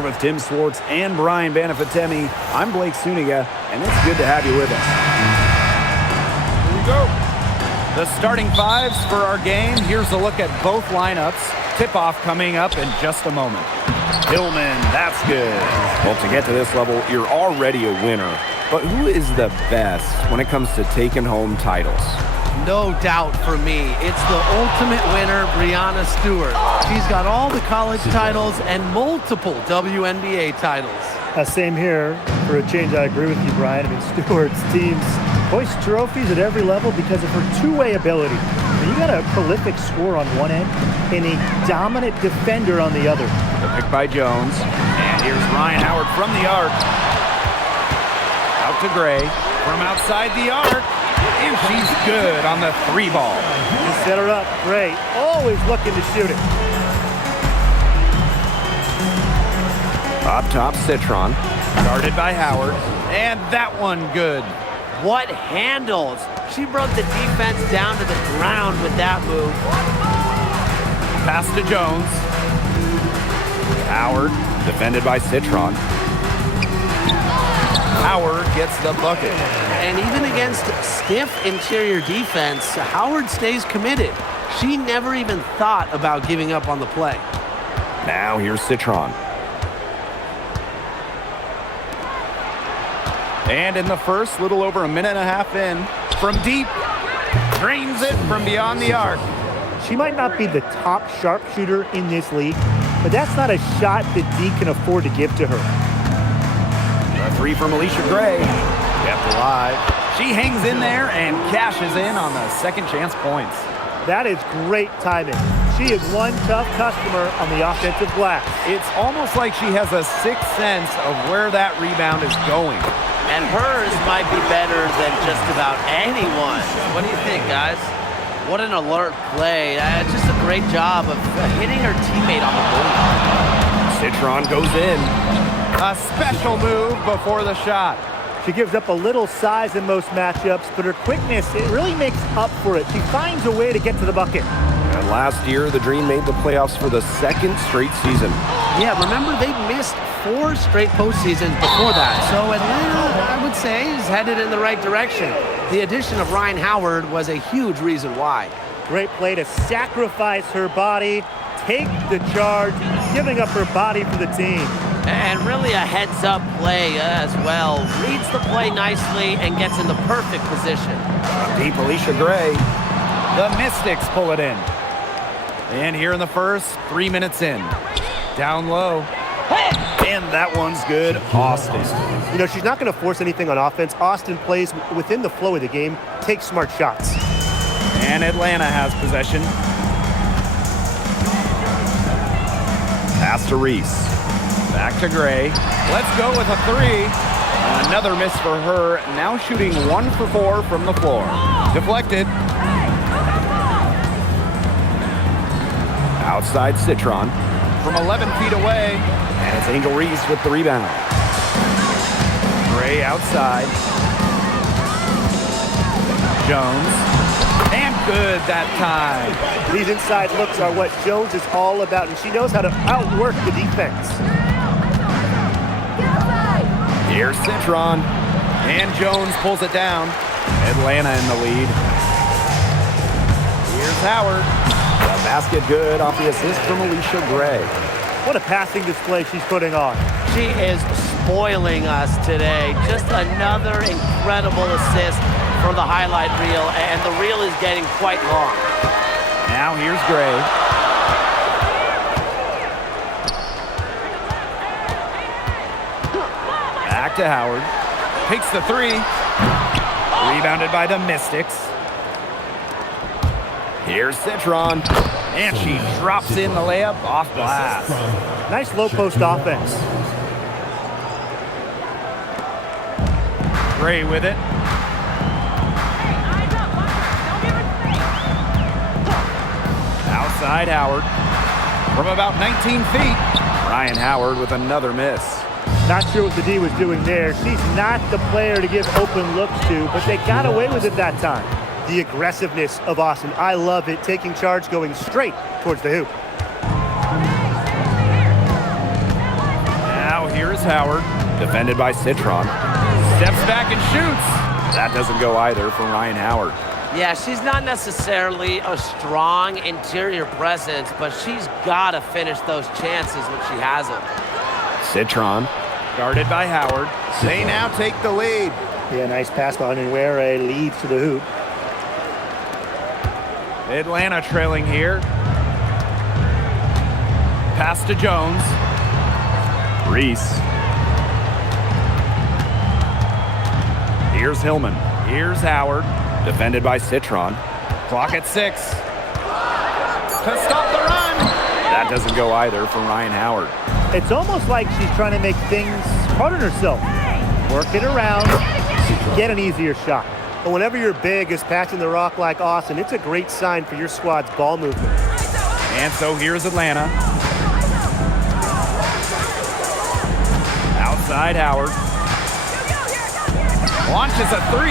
Here with Tim Swartz and Brian Banafitemi, I'm Blake Suniga, and it's good to have you with us. Here we go. The starting fives for our game. Here's a look at both lineups. Tip-off coming up in just a moment. Hillman, that's good. Well, to get to this level, you're already a winner. But who is the best when it comes to taking home titles? No doubt for me. It's the ultimate winner, Breanna Stewart. She's got all the college titles and multiple WNBA titles. Same here. For a change, I agree with you, Brian. I mean, Stewart's teams hoist trophies at every level because of her two-way ability. I mean, you got a prolific scorer on one end and a dominant defender on the other. The pick by Jones. And here's Ryan Howard from the arc. Out to Gray. From outside the arc. And she's good on the three ball. Just set her up. Gray always looking to shoot it. Up top, Citron. Guarded by Howard. And that one good. What handles? She brought the defense down to the ground with that move. Pass to Jones. Howard, defended by Citron. Howard gets the bucket. And even against stiff interior defense, Howard stays committed. She never even thought about giving up on the play. Now here's Citron. And in the first, little over a minute and a half in, from deep, drains it from beyond the arc. She might not be the top sharpshooter in this league, but that's not a shot that D can afford to give to her. A three from Alicia Gray. Kept alive. She hangs in there and cashes in on the second chance points. That is great timing. She is one tough customer on the offensive glass. It's almost like she has a sixth sense of where that rebound is going. And hers might be better than just about anyone. What do you think, guys? What an alert play. Just a great job of hitting her teammate on the ball. Citron goes in. A special move before the shot. She gives up a little size in most matchups, but her quickness, it really makes up for it. She finds a way to get to the bucket. And last year, the Dream made the playoffs for the second straight season. Yeah, remember they missed 4 straight postseasons before that. So Atlanta, I would say, is headed in the right direction. The addition of Ryan Howard was a huge reason why. Great play to sacrifice her body, take the charge, giving up her body for the team. And really a heads-up play as well. Reads the play nicely and gets in the perfect position. Deep Alicia Gray. The Mystics pull it in. And here in the first, 3 minutes in. Down low. And that one's good. Austin. You know, she's not going to force anything on offense. Austin plays within the flow of the game, takes smart shots. And Atlanta has possession. Pass to Reese. Back to Gray. Let's go with a three. Another miss for her. Now shooting 1 for 4 from the floor. Deflected. Outside Citron. From 11 feet away. And it's Angel Reese with the rebound. Gray outside. Jones. And good that time. These inside looks are what Jones is all about, and she knows how to outwork the defense. Here's Citron. And Jones pulls it down. Atlanta in the lead. Here's Howard. The basket good off the assist from Alicia Gray. What a passing display she's putting on. She is spoiling us today. Just another incredible assist for the highlight reel, and the reel is getting quite long. Now here's Gray. Back to Howard. Takes the three. Rebounded by the Mystics. Here's Citron. And she drops in the layup off glass. Nice low post offense. Gray with it. Outside Howard. From about 19 feet. Ryan Howard with another miss. Not sure what the D was doing there. She's not the player to give open looks to, but they got away with it that time. The aggressiveness of Austin. I love it. Taking charge, going straight towards the hoop. Now here's Howard, defended by Citron. Steps back and shoots. That doesn't go either from Ryan Howard. Yeah, she's not necessarily a strong interior presence, but she's got to finish those chances when she has them. Citron, guarded by Howard. They now take the lead. Yeah, nice pass by Ware leads to the hoop. Atlanta trailing here. Pass to Jones. Reese. Here's Hillman. Here's Howard, defended by Citron. Clock at 6. To stop the run. That doesn't go either from Ryan Howard. It's almost like she's trying to make things hard on herself. Work it around, get an easier shot. But whenever you're big as passing the rock like Austin, it's a great sign for your squad's ball movement. And so here's Atlanta. Outside Howard. Launches a 3.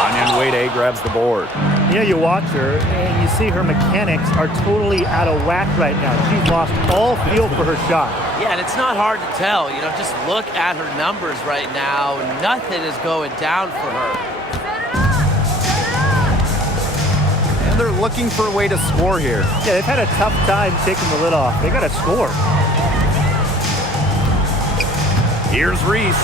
Anya Wade grabs the board. You know, you watch her and you see her mechanics are totally out of whack right now. She's lost all feel for her shot. Yeah, and it's not hard to tell. You know, just look at her numbers right now. Nothing is going down for her. And they're looking for a way to score here. Yeah, they've had a tough time taking the lid off. They got to score. Here's Reese.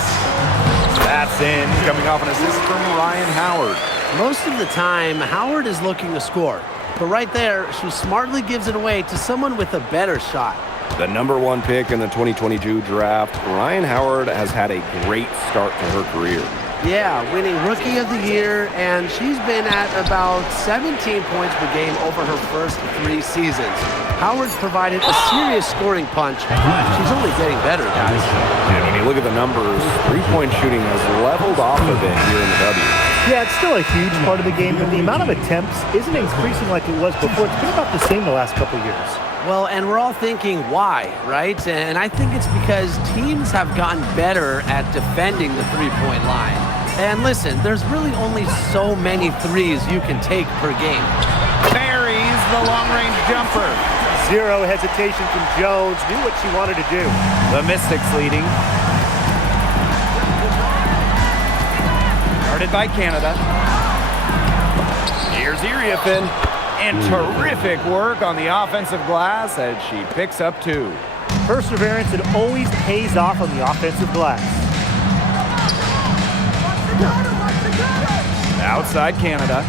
That's in, coming off an assist from Ryan Howard. Most of the time, Howard is looking to score. But right there, she smartly gives it away to someone with a better shot. The #1 pick in the 2022 draft, Ryan Howard has had a great start to her career. Yeah, winning Rookie of the Year, and she's been at about 17 points per game over her first 3 seasons. Howard's provided a serious scoring punch. She's only getting better, guys. And when you look at the numbers, three-point shooting has leveled off a bit here in the W. Yeah, it's still a huge part of the game, but the amount of attempts isn't increasing like it was before. It's been about the same the last couple years. Well, and we're all thinking why, right? And I think it's because teams have gotten better at defending the three-point line. And listen, there's really only so many threes you can take per game. Buries the long-range jumper. Zero hesitation from Jones. Knew what she wanted to do. The Mystics leading. Guarded by Canada. Here's Iriafin. And terrific work on the offensive glass as she picks up 2. Perseverance, it always pays off on the offensive glass. Outside Canada.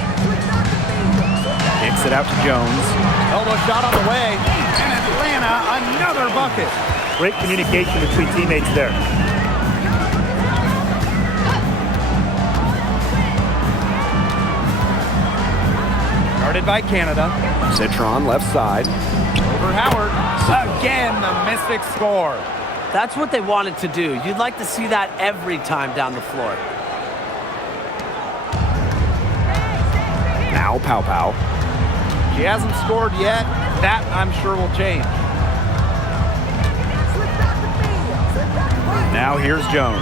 Kicks it out to Jones. Elbow shot on the way. And Atlanta, another bucket. Great communication between teammates there. Guarded by Canada. Citron left side. Over Howard. Again, the Mystics score. That's what they wanted to do. You'd like to see that every time down the floor. Now Pow Pow. She hasn't scored yet. That, I'm sure, will change. Now here's Jones.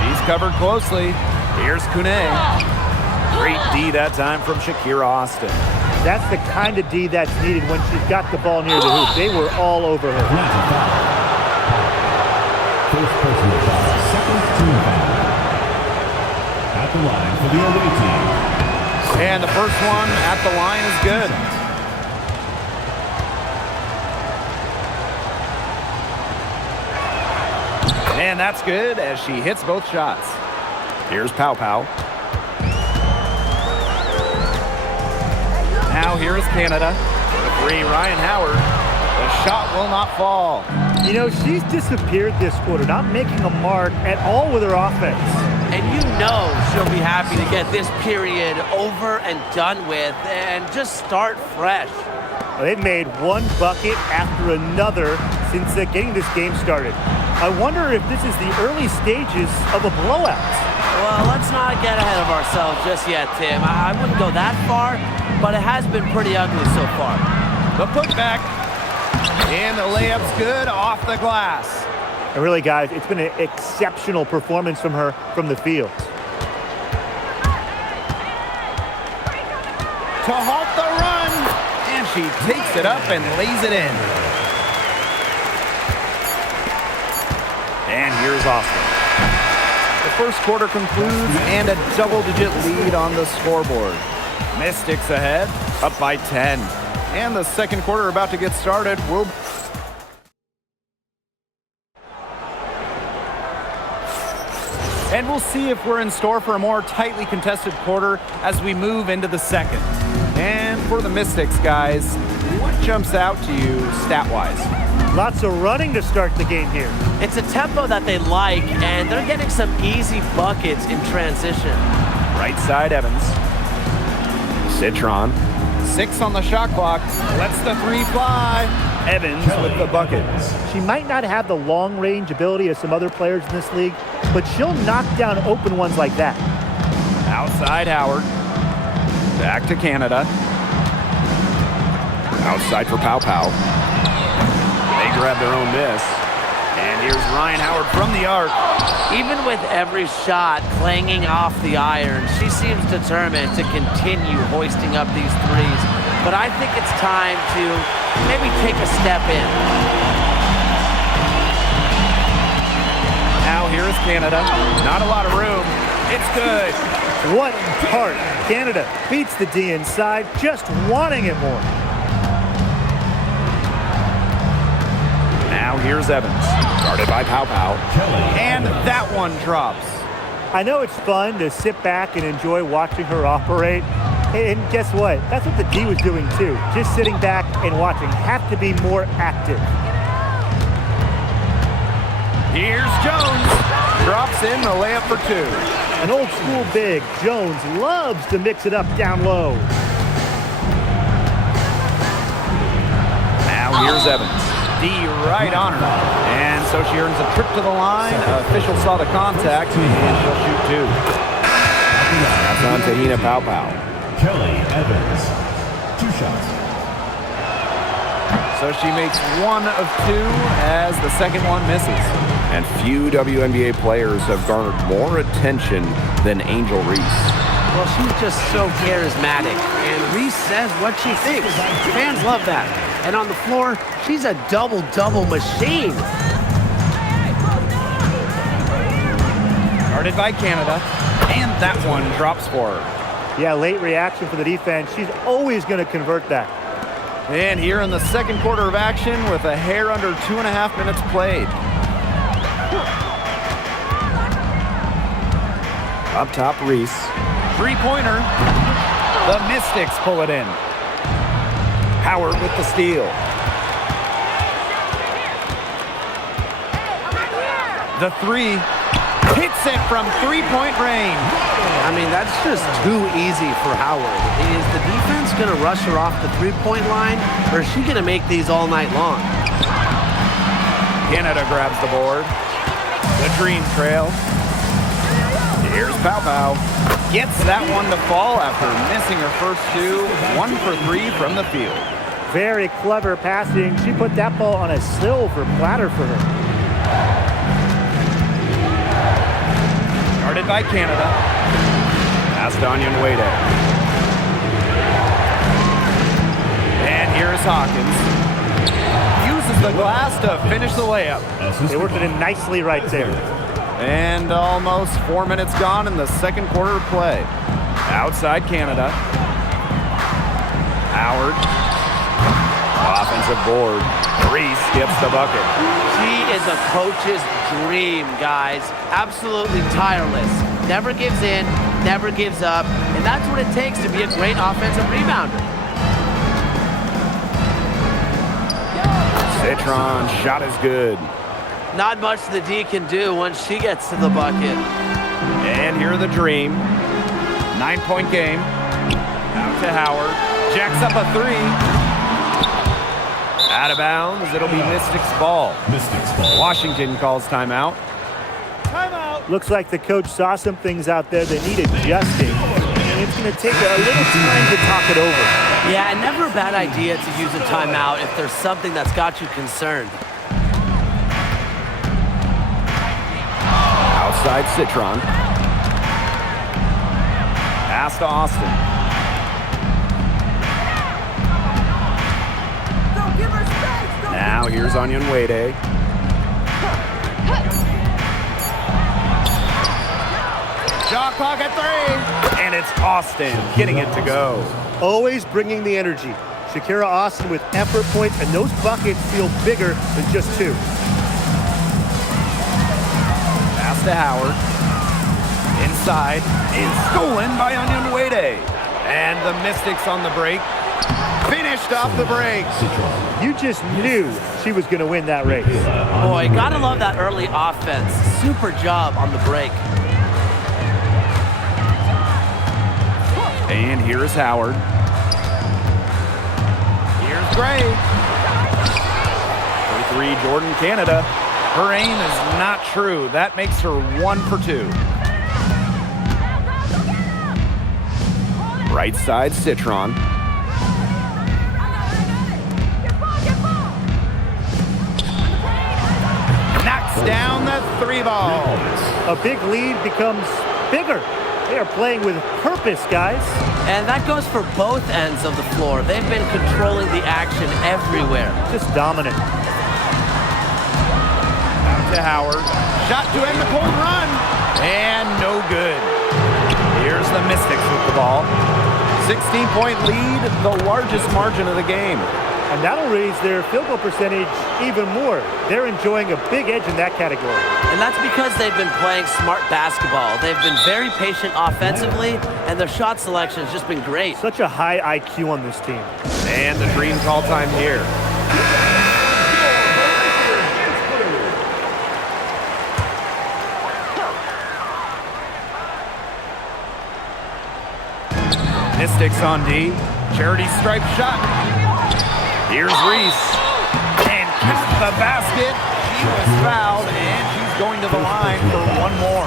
She's covered closely. Here's Kune. Great D that time from Shakira Austin. That's the kind of D that's needed when she's got the ball near the hoop. They were all over her. First personal foul, second team foul. At the line for the away team. And the first one at the line is good. And that's good as she hits both shots. Here's Pow Pow. Now here is Canada. Referee Ryan Howard. The shot will not fall. You know, she's disappeared this quarter, not making a mark at all with her offense. And you know she'll be happy to get this period over and done with and just start fresh. They've made one bucket after another since getting this game started. I wonder if this is the early stages of a blowout. Well, let's not get ahead of ourselves just yet, Tim. I wouldn't go that far, but it has been pretty ugly so far. The putback. And the layup's good off the glass. And really, guys, it's been an exceptional performance from her from the field. To halt the run. And she takes it up and lays it in. And here's Austin. The first quarter concludes and a double-digit lead on the scoreboard. Mystics ahead, up by 10. And the second quarter about to get started. And we'll see if we're in store for a more tightly contested quarter as we move into the second. And for the Mystics, guys, what jumps out to you stat-wise? Lots of running to start the game here. It's a tempo that they like, and they're getting some easy buckets in transition. Right side, Evans. Citron. 6 on the shot clock. Lets the 3 fly. Evans with the bucket. She might not have the long-range ability of some other players in this league, but she'll knock down open ones like that. Outside, Howard. Back to Canada. Outside for Pow Pow. They grab their own miss. And here's Ryan Howard from the arc. Even with every shot clanging off the iron, she seems determined to continue hoisting up these threes. But I think it's time to maybe take a step in. Now here's Canada. Not a lot of room. It's good. What heart. Canada beats the D inside, just wanting it more. Now here's Evans. Guarded by Pow Pow. And that one drops. I know it's fun to sit back and enjoy watching her operate. And guess what? That's what the D was doing too. Just sitting back and watching. Have to be more active. Here's Jones. Drops in the layup for 2. An old school big. Jones loves to mix it up down low. Now here's Evans. D right on her. And so she earns a trip to the line. Official saw the contact, and she'll shoot 2. That's on Tahina Pow Pow. Kelly Evans. 2 shots. So she makes 1 of 2 as the second one misses. And few WNBA players have garnered more attention than Angel Reese. Well, she's just so charismatic, and Reese says what she thinks. Fans love that. And on the floor, she's a double-double machine. Guarded by Canada, and that one drops for her. Yeah, late reaction for the defense. She's always going to convert that. And here in the second quarter of action with a hair under 2.5 minutes played. Up top, Reese. 3-pointer. The Mystics pull it in. Howard with the steal. The 3 hits it from 3-point range. I mean, that's just too easy for Howard. Is the defense going to rush her off the 3-point line, or is she going to make these all night long? Canada grabs the board. The Dream trail. Here's Pow Pow. Gets that one to fall after missing her first 2. 1 for 3 from the field. Very clever passing. She put that ball on a silver platter for her. Guarded by Canada. Pass to Onion Wade. And here's Hawkins. Uses the glass to finish the layup. They worked it in nicely right there. And almost 4 minutes gone in the second quarter of play. Outside Canada. Howard. Offensive board. Reese gets the bucket. She is a coach's dream, guys. Absolutely tireless. Never gives in, never gives up. And that's what it takes to be a great offensive rebounder. Citron shot is good. Not much the D can do once she gets to the bucket. And here the Dream. 9-point game. Out to Howard. Jacks up a 3. Out of bounds. It'll be Mystics ball. Mystics ball. Washington calls timeout. Looks like the coach saw some things out there that need adjusting. And it's going to take a little time to talk it over. Yeah, and never a bad idea to use a timeout if there's something that's got you concerned. Outside Citron. Pass to Austin. Now here's Onion Wade. Shot clock at 3. And it's Austin getting it to go. Always bringing the energy. Shakira Austin with effort points, and those buckets feel bigger than just 2. Pass to Howard. Inside is stolen by Onyenwere. And the Mystics on the break. Finished off the break. You just knew she was going to win that race. Boy, gotta love that early offense. Super job on the break. And here is Howard. Here's Gray. For 3, Jordan Canada. Her aim is not true. That makes her 1 for 2. Right side, Citron. Knocks down the 3 ball. A big lead becomes bigger. They are playing with purpose, guys. And that goes for both ends of the floor. They've been controlling the action everywhere. Just dominant. To Howard. Shot to end the cold run. And no good. Here's the Mystics with the ball. 16-point lead, the largest margin of the game. And that'll raise their field goal percentage even more. They're enjoying a big edge in that category. And that's because they've been playing smart basketball. They've been very patient offensively, and their shot selection has just been great. Such a high IQ on this team. And the dream call time here. Mystics on D. Charity stripe shot. Here's Reese. And count the basket. She was fouled, and she's going to the line for 1 more.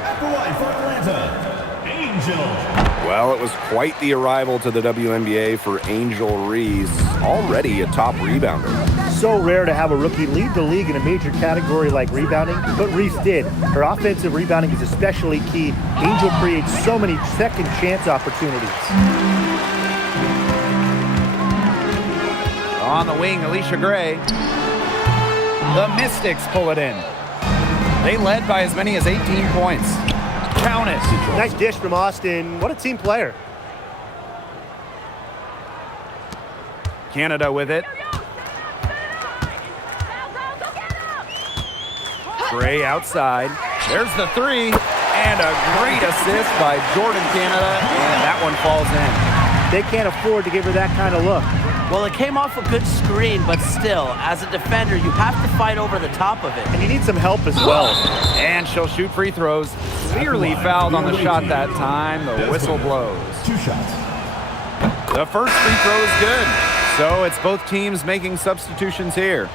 At the line for Atlanta, Angel. Well, it was quite the arrival to the WNBA for Angel Reese, already a top rebounder. So rare to have a rookie lead the league in a major category like rebounding, but Reese did. Her offensive rebounding is especially key. Angel creates so many second chance opportunities. On the wing, Alicia Gray. The Mystics pull it in. They led by as many as 18 points. Count it. Nice dish from Austin. What a team player. Canada with it. Gray outside. There's the 3. And a great assist by Jordan Canada. And that one falls in. They can't afford to give her that kind of look. Well, it came off a good screen, but still, as a defender, you have to fight over the top of it. And you need some help as well. And she'll shoot free throws. Clearly fouled on the shot that time. The whistle blows. 2 shots. The first free throw is good. So it's both teams making substitutions here.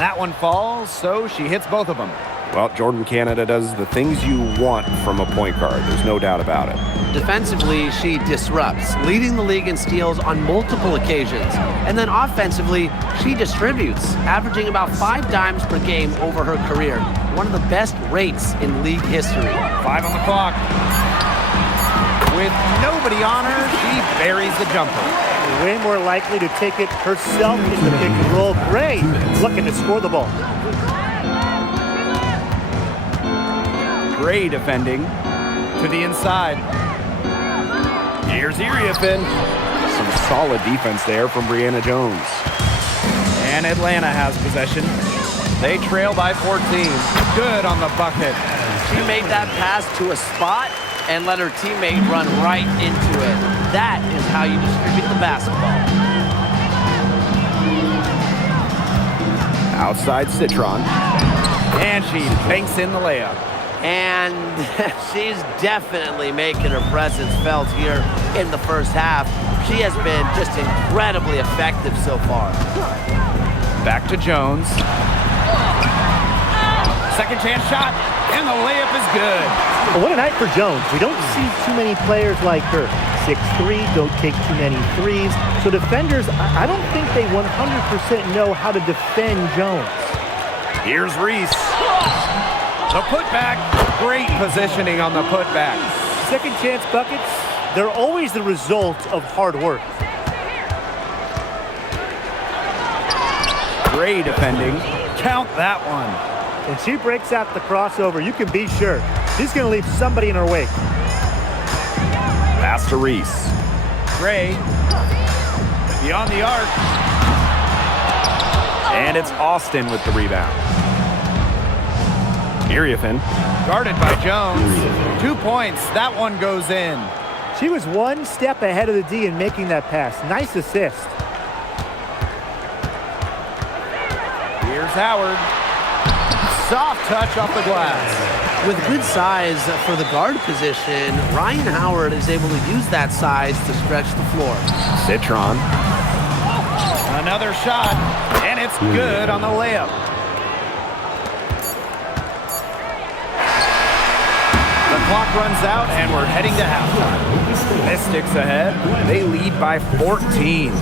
That one falls, so she hits both of them. Well, Jordan Canada does the things you want from a point guard. There's no doubt about it. Defensively, she disrupts, leading the league in steals on multiple occasions. And then offensively, she distributes, averaging about 5 dimes per game over her career. One of the best rates in league history. 5 on the clock. With nobody on her, she buries the jumper. Way more likely to take it herself in the pick and roll. Gray looking to score the ball. Gray defending to the inside. Here's Iriafin. Some solid defense there from Brianna Jones. And Atlanta has possession. They trail by 14. Good on the bucket. She made that pass to a spot and let her teammate run right into it. That is how you distribute the basketball. Outside Citron. And she banks in the layup. And she's definitely making her presence felt here in the first half. She has been just incredibly effective so far. Back to Jones. Second chance shot, and the layup is good. Well, what a night for Jones. We don't see too many players like her. 6'3", don't take too many threes. So defenders, I don't think they 100% know how to defend Jones. Here's Reese. The putback, great positioning on the putback. Second chance buckets, they're always the result of hard work. Gray defending. Count that one. When she breaks out the crossover, you can be sure She's going to leave somebody in her wake. Pass to Reese. Gray. Beyond the arc. And it's Austin with the rebound. Iriafen. Guarded by Jones. 2 points. That one goes in. She was one step ahead of the D in making that pass. Nice assist. Here's Howard. Soft touch off the glass. With good size for the guard position, Ryan Howard is able to use that size to stretch the floor. Citron. Another shot, and it's good on the layup. The clock runs out, and we're heading to halftime. Mystics ahead. They lead by 14.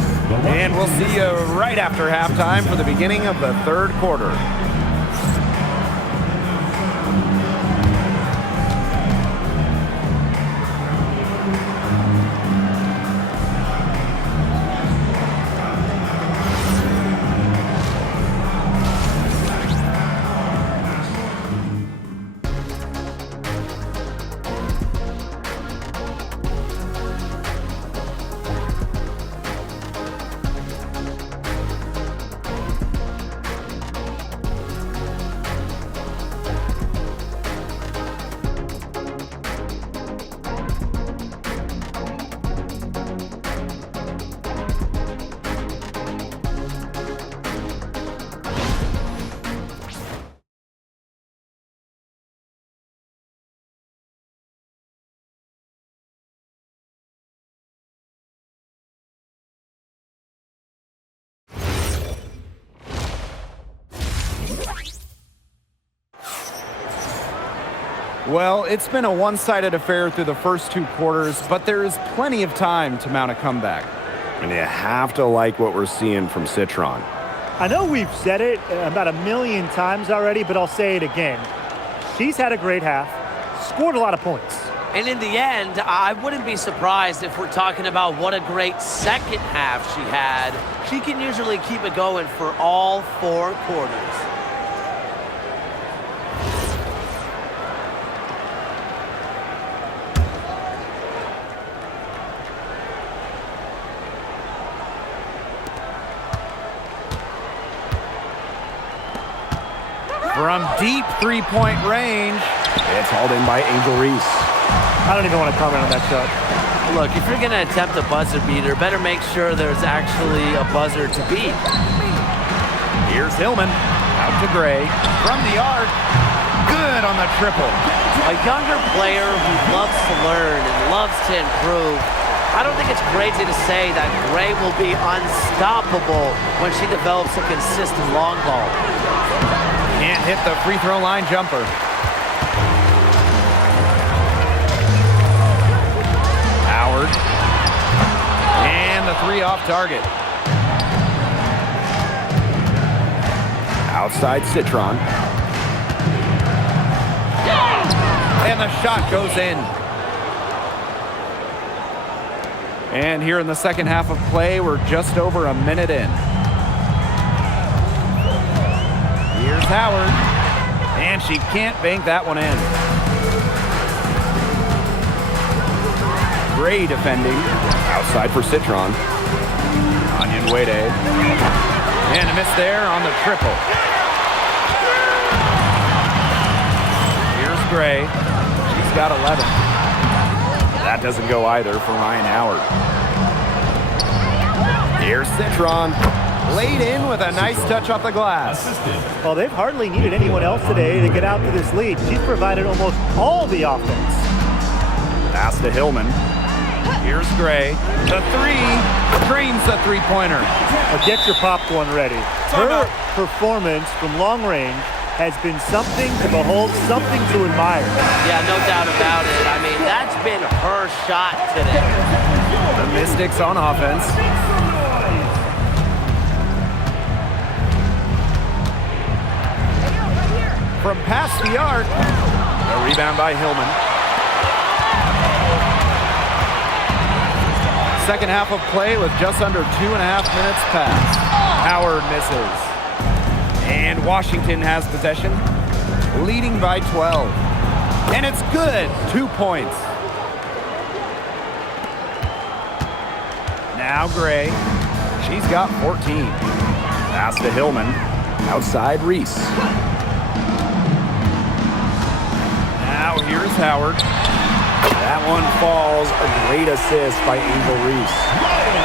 And we'll see you right after halftime for the beginning of the third quarter. Well, it's been a one-sided affair through the first 2 quarters, but there is plenty of time to mount a comeback. And you have to like what we're seeing from Citron. I know we've said it about 1,000,000 times already, but I'll say it again. She's had a great half, scored a lot of points. And in the end, I wouldn't be surprised if we're talking about what a great second half she had. She can usually keep it going for all 4 quarters. From deep three-point range. It's hauled in by Angel Reese. I don't even want to comment on that shot. Look, if you're going to attempt a buzzer beater, better make sure there's actually a buzzer to beat. Here's Hillman. Out to Gray. From the arc. Good on the triple. A younger player who loves to learn and loves to improve. I don't think it's crazy to say that Gray will be unstoppable when she develops a consistent long ball. Can't hit the free throw line jumper. Howard. And the 3 off target. Outside Citron. And the shot goes in. And here in the second half of play, we're just over a minute in. Here's Howard. And she can't bank that one in. Gray defending. Outside for Citron. Onion Wade. And a miss there on the triple. Here's Gray. She's got 11. That doesn't go either for Ryan Howard. Here's Citron. Laid in with a nice touch off the glass. Well, they've hardly needed anyone else today to get out to this lead. She's provided almost all the offense. Pass to Hillman. Here's Gray. The 3 drains the three-pointer. Well, get your popcorn ready. Her performance from long range has been something to behold, something to admire. Yeah, no doubt about it. I mean, that's been her shot today. The Mystics on offense. From past the arc. A rebound by Hillman. Second half of play with just under 2.5 minutes passed. Howard misses. And Washington has possession, leading by 12. And it's good. 2 points. Now Gray. She's got 14. Pass to Hillman. Outside Reese. Now here's Howard. That one falls. A great assist by Angel Reese.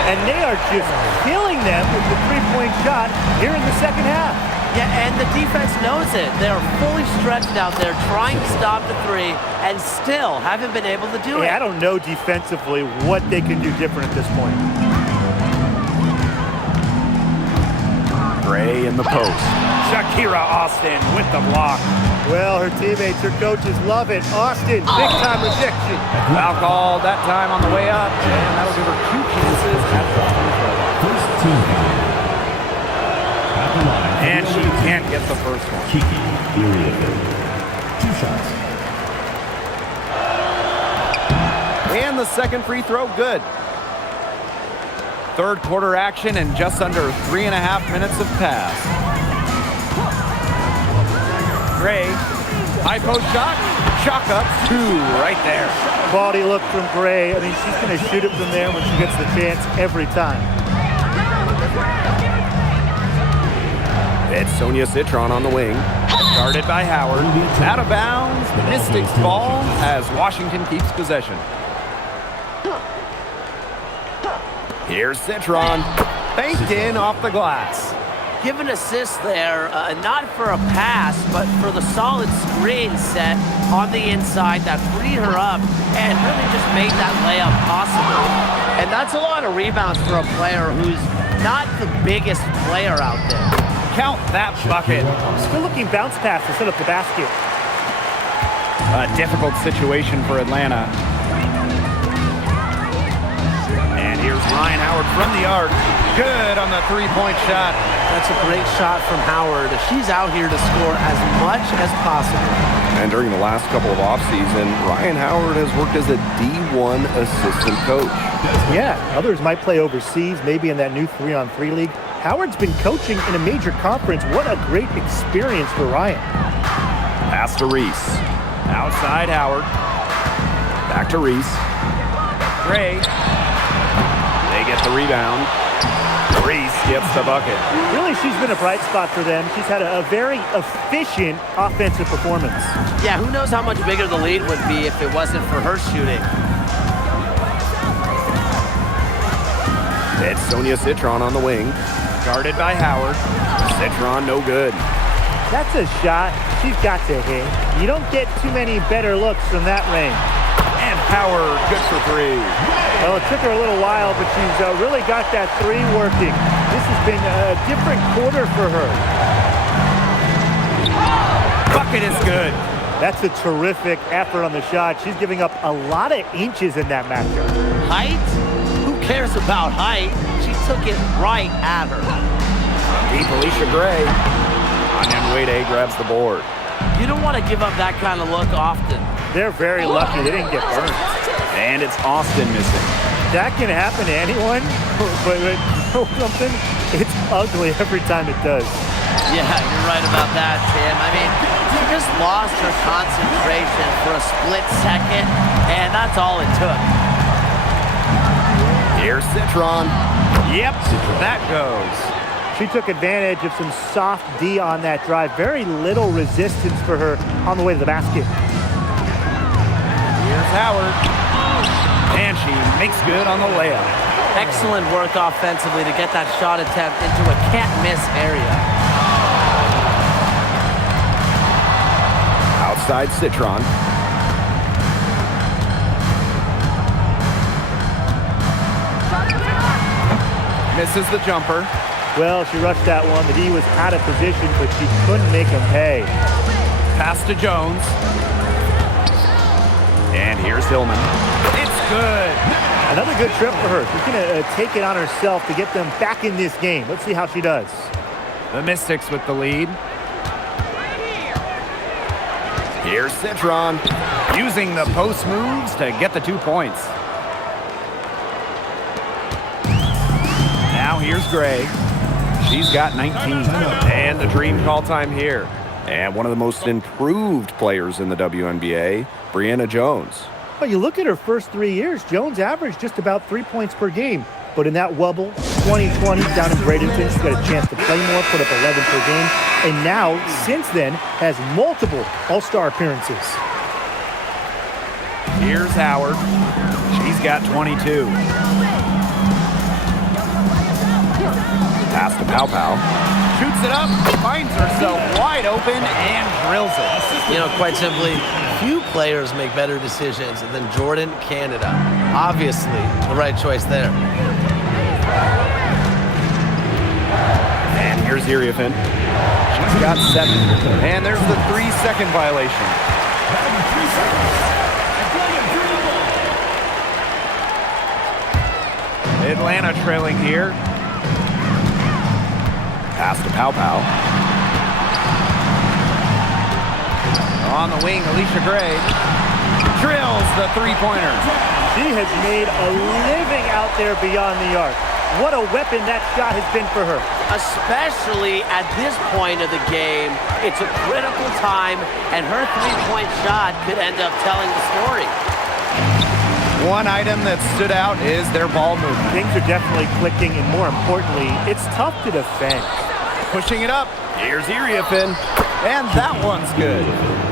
And they are just killing them with the three-point shot here in the second half. Yeah, and the defense knows it. They're fully stretched out there trying to stop the three and still haven't been able to do it. I don't know defensively what they can do different at this point. Gray in the post. Shakira Austin with the block. Well, her teammates, her coaches love it. Austin, big-time rejection. Foul called that time on the way up, and that'll give her 2 chances at the free throw. First team foul. At the line. And she can't get the first one. Kiki Iriafen. 2 shots. And the second free throw, good. Third quarter action and just under 3.5 minutes have passed. Gray, high post shot, chalk up 2 right there. Quality look from Gray. I mean, she's going to shoot it from there when she gets the chance every time. It's Sonia Citron on the wing. Started by Howard. Out of bounds. Mystics ball as Washington keeps possession. Here's Citron. Banked in off the glass. Give an assist there, not for a pass, but for the solid screen set on the inside that freed her up and really just made that layup possible. And that's a lot of rebounds for a player who's not the biggest player out there. Count that bucket. Still looking bounce pass to set up the basket. A difficult situation for Atlanta. And here's Ryan Howard from the arc. Good on the three-point shot. That's a great shot from Howard. She's out here to score as much as possible. And during the last couple of off-season, Ryan Howard has worked as a D1 assistant coach. Yeah, others might play overseas, maybe in that new 3-on-3 league. Howard's been coaching in a major conference. What a great experience for Ryan. Pass to Reese. Outside Howard. Back to Reese. Gray. They get the rebound. Reese gets the bucket. Really, she's been a bright spot for them. She's had a very efficient offensive performance. Yeah, who knows how much bigger the lead would be if it wasn't for her shooting. It's Sonia Citron on the wing. Guarded by Howard. Citron no good. That's a shot she's got to hit. You don't get too many better looks from that range. And Howard, good for 3. Well, it took her a little while, but she's really got that 3 working. This has been a different quarter for her. Bucket is good. That's a terrific effort on the shot. She's giving up a lot of inches in that matchup. Height? Who cares about height? She took it right at her. Deep Alicia Gray. Onyenwede grabs the board. You don't want to give up that kind of look often. They're very lucky they didn't get burned. And it's Austin missing. That can happen to anyone, but you know something? It's ugly every time it does. Yeah, you're right about that, Tim. I mean, she just lost her concentration for a split second, and that's all it took. Here's Citron. Yep, that goes. She took advantage of some soft D on that drive. Very little resistance for her on the way to the basket. Here's Howard. And she makes good on the layup. Excellent work offensively to get that shot attempt into a can't-miss area. Outside Citron. Misses the jumper. Well, she rushed that one. The D was out of position, but she couldn't make him pay. Pass to Jones. And here's Hillman. It's good. Another good trip for her. She's going to take it on herself to get them back in this game. Let's see how she does. The Mystics with the lead. Here's Citron. Using the post moves to get the 2 points. Now here's Gray. She's got 19. And the dream call time here. And one of the most improved players in the WNBA, Brianna Jones. Well, you look at her first 3 years, Jones averaged just about 3 points per game. But in that wobble, 2020 down in Bradenton, she got a chance to play more, put up 11 per game. And now, since then, has multiple All-Star appearances. Here's Howard. She's got 22. Pass to Pow. Shoots it up, finds herself wide open, and drills it. You know, quite simply, few players make better decisions than Jordan Canada. Obviously, the right choice there. And here's Iriafin. She's got 7. And there's the 3-second violation. Atlanta trailing here. Pass to Pow. On the wing, Alicia Gray drills the 3-pointer. She has made a living out there beyond the arc. What a weapon that shot has been for her. Especially at this point of the game, it's a critical time, and her three-point shot could end up telling the story. One item that stood out is their ball movement. Things are definitely clicking, and more importantly, it's tough to defend. Pushing it up. Here's Iriafin. And that one's good.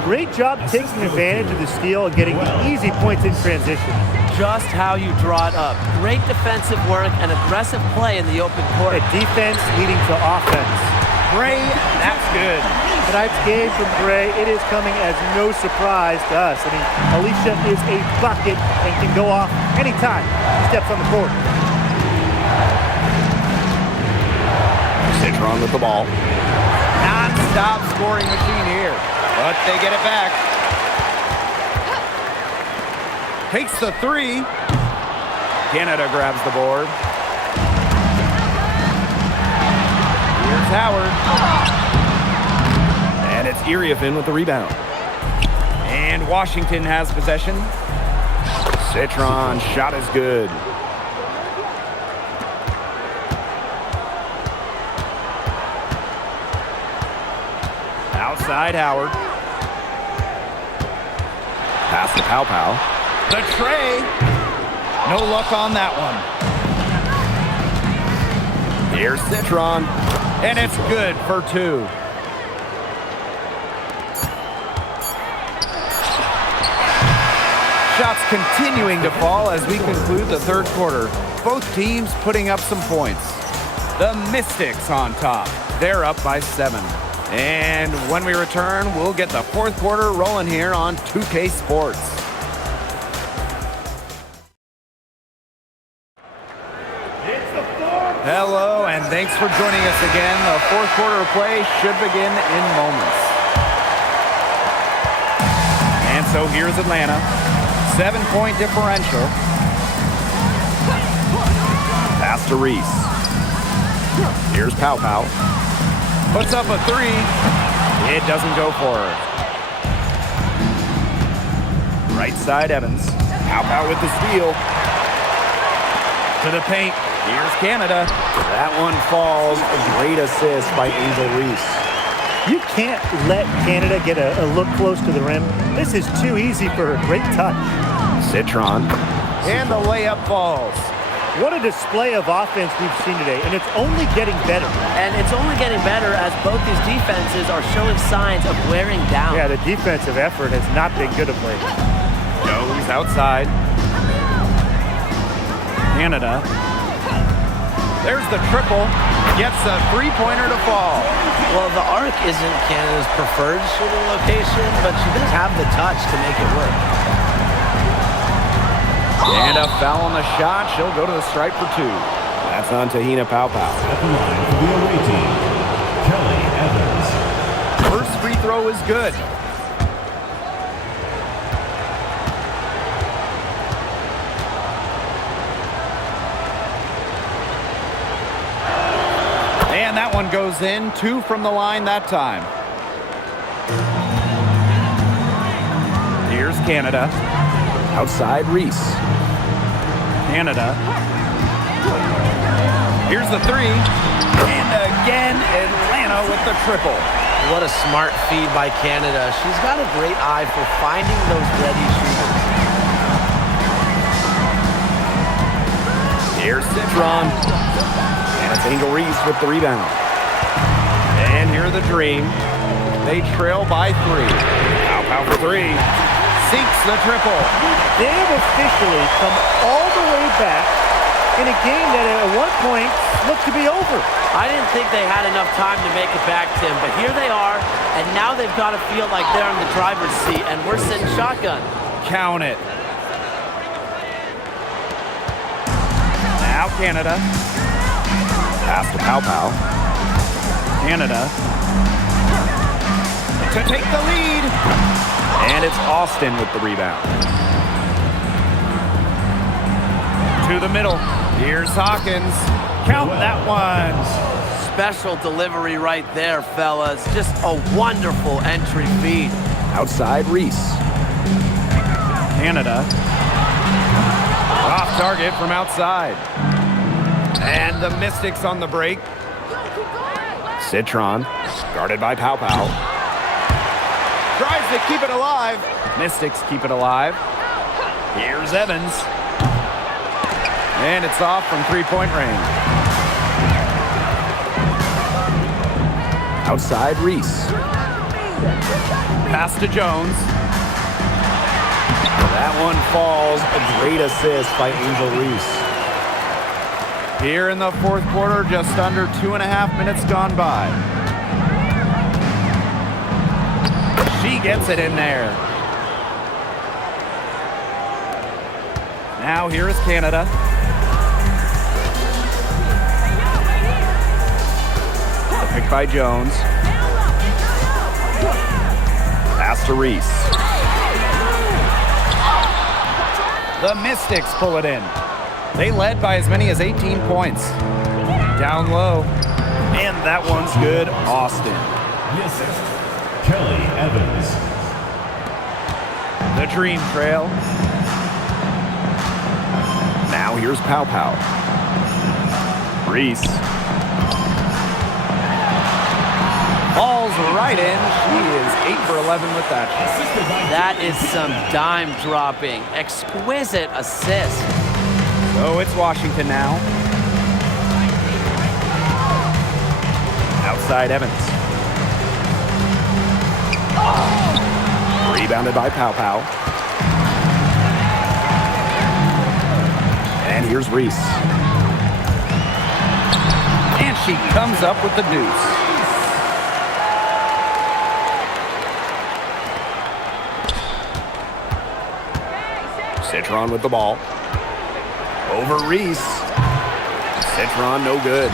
Great job taking advantage of the steal and getting easy points in transition. Just how you draw it up. Great defensive work and aggressive play in the open court. A defense leading to offense. Gray, that's good. Tonight's game from Gray, it is coming as no surprise to us. I mean, Alicia is a bucket and can go off anytime she steps on the court. Citron with the ball. Non-stop scoring machine here, but they get it back. Takes the 3. Canada grabs the board. Here's Howard. And it's Iriafin with the rebound. And Washington has possession. Citron shot is good. Outside Howard. Pass to Pow. The tray. No luck on that one. Here's Citron. And it's good for 2. Shots continuing to fall as we conclude the third quarter. Both teams putting up some points. The Mystics on top. They're up by 7. And when we return, we'll get the fourth quarter rolling here on 2K Sports. Hello, and thanks for joining us again. The fourth quarter of play should begin in moments. And so here's Atlanta. 7-point differential. Pass to Reese. Here's Pow. Puts up a 3. It doesn't go for her. Right side Evans. Pow with the steal. To the paint. Here's Canada. That one falls. A great assist by Angel Reese. You can't let Canada get a look close to the rim. This is too easy for her. Great touch. Citron. And the layup falls. What a display of offense we've seen today, and it's only getting better. And it's only getting better as both these defenses are showing signs of wearing down. Yeah, the defensive effort has not been good of late. Goes outside. Canada. There's the triple. Gets a 3-pointer to fall. Well, the arc isn't Canada's preferred shooting location, but she does have the touch to make it work. And a foul on the shot. She'll go to the stripe for 2. That's on Tahina Pow. At the line for the away team, Kelly Evans. First free throw is good. And that one goes in. 2 from the line that time. Here's Canada. Outside Reese. Canada. Here's the 3. And again, Atlanta with the triple. What a smart feed by Canada. She's got a great eye for finding those ready shooters. Here's Citron. And it's Angel Reese with the rebound. And here are the Dream. They trail by 3. Pow for 3. Sinks the triple. They have officially come all the way back in a game that at one point looked to be over. I didn't think they had enough time to make it back, Tim, but here they are, and now they've got to feel like they're in the driver's seat, and we're sitting shotgun. Count it. Now Canada. Pass to Pow. Canada to take the lead. And it's Austin with the rebound. To the middle. Here's Hawkins. Count that one. Special delivery right there, fellas. Just a wonderful entry feed. Outside Reese. Canada. Off target from outside. And the Mystics on the break. Citron. Guarded by Pow. Tries to keep it alive. Mystics keep it alive. Here's Evans. And it's off from three-point range. Outside Reese. Pass to Jones. That one falls. A great assist by Angel Reese. Here in the fourth quarter, just under 2.5 minutes gone by. She gets it in there. Now here is Canada. Picked by Jones. Pass to Reese. The Mystics pull it in. They led by as many as 18 points. Down low. And that one's good. Austin. The assist, Kelly Evans. The Dream trail. Now here's Pow. Reese. Falls right in. She is 8 for 11 with that. That is some dime dropping. Exquisite assist. So it's Washington now. Outside Evans. Rebounded by Pow. And here's Reese. And she comes up with the deuce. Citron with the ball. Over Reese. Citron no good.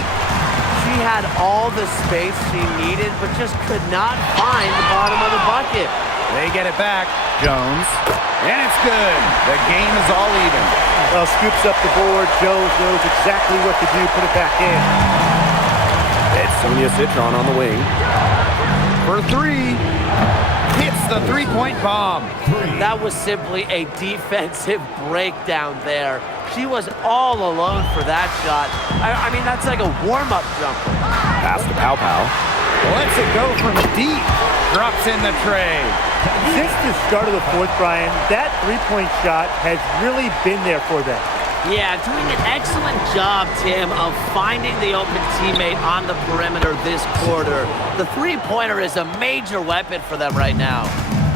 She had all the space she needed, but just could not find the bottom of the bucket. They get it back. Jones. And it's good. The game is all even. Well, scoops up the board. Jones knows exactly what to do. Put it back in. It's Sonia Citron on the wing. For 3. Hits the three-point bomb. That was simply a defensive breakdown there. She was all alone for that shot. I mean, that's like a warm-up jumper. Pass to Pow. Lets it go from deep. Drops in the tray. Since the start of the fourth, Brian, that three-point shot has really been there for them. Yeah, doing an excellent job, Tim, of finding the open teammate on the perimeter this quarter. The three-pointer is a major weapon for them right now.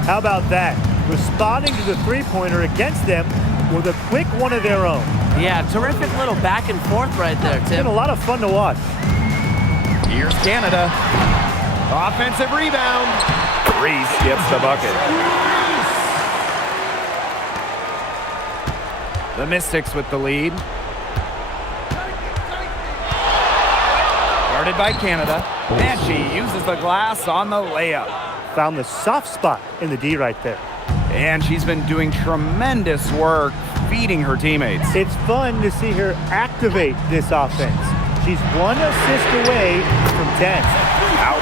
How about that? Responding to the three-pointer against them with a quick one of their own. Yeah, terrific little back and forth right there, It's Tim. been a lot of fun to watch. Here's Canada. Offensive rebound. Reese gets the bucket. The Mystics with the lead. Guarded by Canada. And she uses the glass on the layup. Found the soft spot in the D right there. And she's been doing tremendous work feeding her teammates. It's fun to see her activate this offense. She's 1 assist away from 10.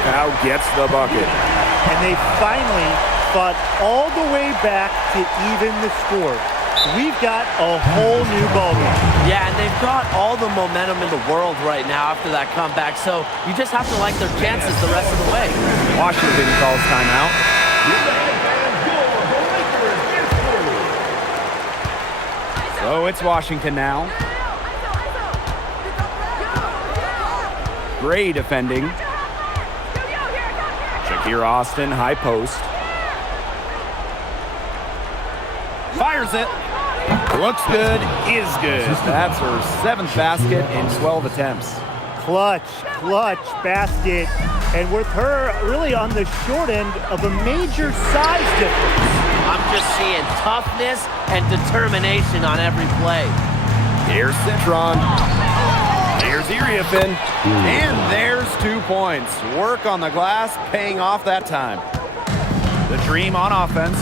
Pow gets the bucket. And they finally fought all the way back to even the score. we've got a whole new ballgame. Yeah, and they've got all the momentum in the world right now after that comeback, so you just have to like their chances the rest of the way. Washington calls timeout. So it's Washington now. Gray defending. Shakira Austin, high post. Fires it. Looks good, is good. That's her 7th basket in 12 attempts. Clutch basket. And with her really on the short end of a major size difference. I'm just seeing toughness and determination on every play. Here's Citron. Here's Iriafin. And there's 2 points. Work on the glass, paying off that time. The Dream on offense,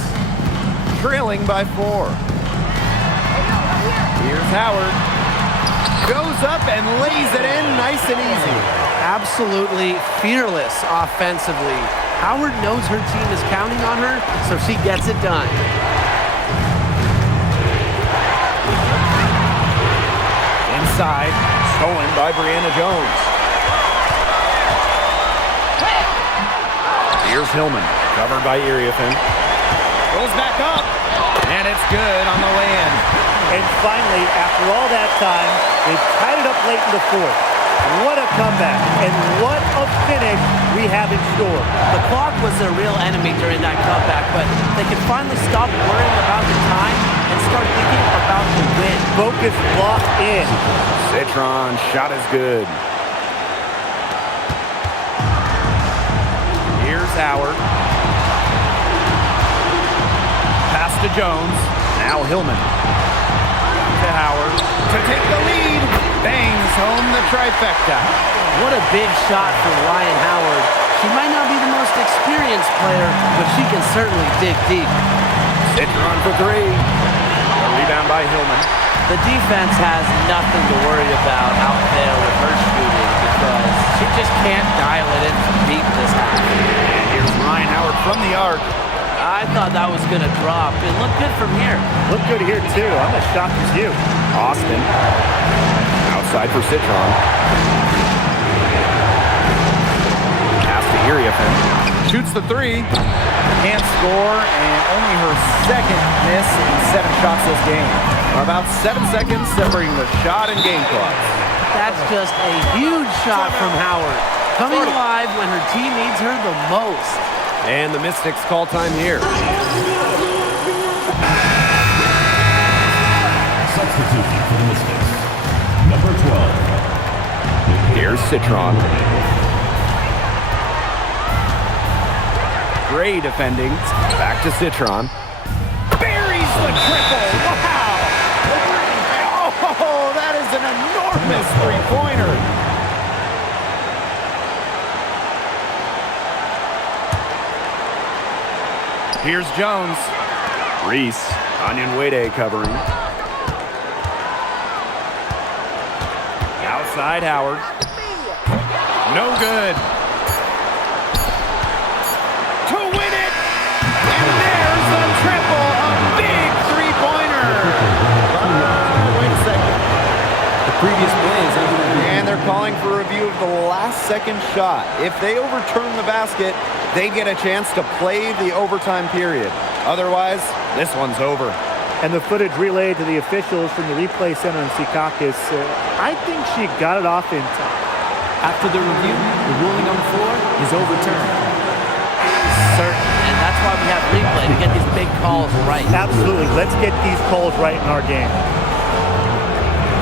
trailing by 4. Here's Howard. Goes up and lays it in nice and easy. Absolutely fearless offensively. Howard knows her team is counting on her, so she gets it done. Inside, stolen by Brianna Jones. Here's Hillman, covered by Iriafin. Goes back up, and it's good on the way in. And finally, after all that time, they tied it up late in the 4th. What a comeback, and what a finish we have in store. The clock was their real enemy during that comeback, but they can finally stop worrying about the time and start thinking about the win. Focus locked in. Citron, shot is good. Here's Howard. Pass to Jones. Now Hillman. To Howard. To take the lead. Bangs home the trifecta. What a big shot from Ryan Howard. She might not be the most experienced player, but she can certainly dig deep. Citron for 3. A rebound by Hillman. The defense has nothing to worry about out there with her shooting because she just can't dial it in from deep this half. And here's Ryan Howard from the arc. I thought that was going to drop. It looked good from here. Look good here, too. I'm as shocked as you. Austin. Outside for Citron. Pass to Iriafin. Shoots the 3. Can't score, and only her 2nd miss in 7 shots this game. About 7 seconds separating the shot and game clock. That's just a huge shot from Howard. Coming alive when her team needs her the most. And the Mystics call time here. Substitution for the Mystics. Number 12. Here's Citron. Gray defending. Back to Citron. Buries the triple. Wow! Oh, that is an enormous three-pointer. Here's Jones. Reese. Onyenwede covering. Outside Howard. No good. To win it. And there's the triple. A big three-pointer. Wait a second. The previous play is over. And they're calling for a review of the last second shot. If they overturn the basket, they get a chance to play the overtime period. Otherwise, this one's over. And the footage relayed to the officials from the replay center in Secaucus. I think she got it off in time. After the review, the ruling on the floor is overturned. Certain. And that's why we have replay, to get these big calls right. Absolutely. Let's get these calls right in our game.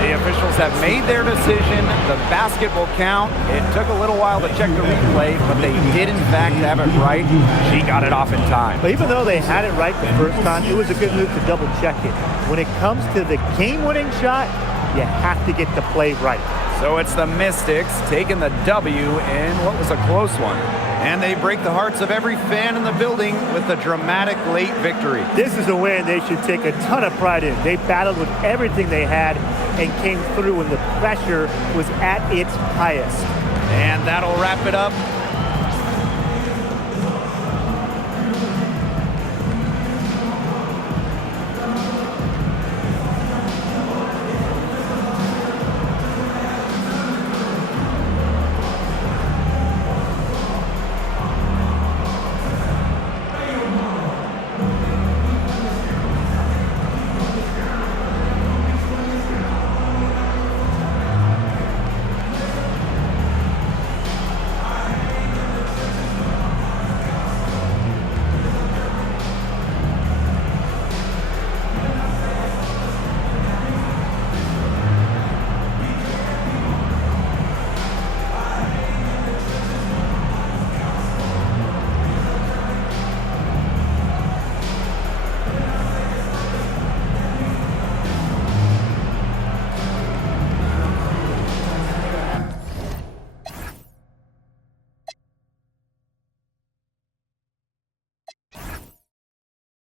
The officials have made their decision. The basket will count. It took a little while to check the replay, but they did in fact have it right. She got it off in time. But even though they had it right the first time, it was a good move to double check it. When it comes to the game-winning shot, you have to get the play right. So it's the Mystics taking the W in what was a close one. And they break the hearts of every fan in the building with a dramatic late victory. This is a win they should take a ton of pride in. They battled with everything they had and came through when the pressure was at its highest. And that'll wrap it up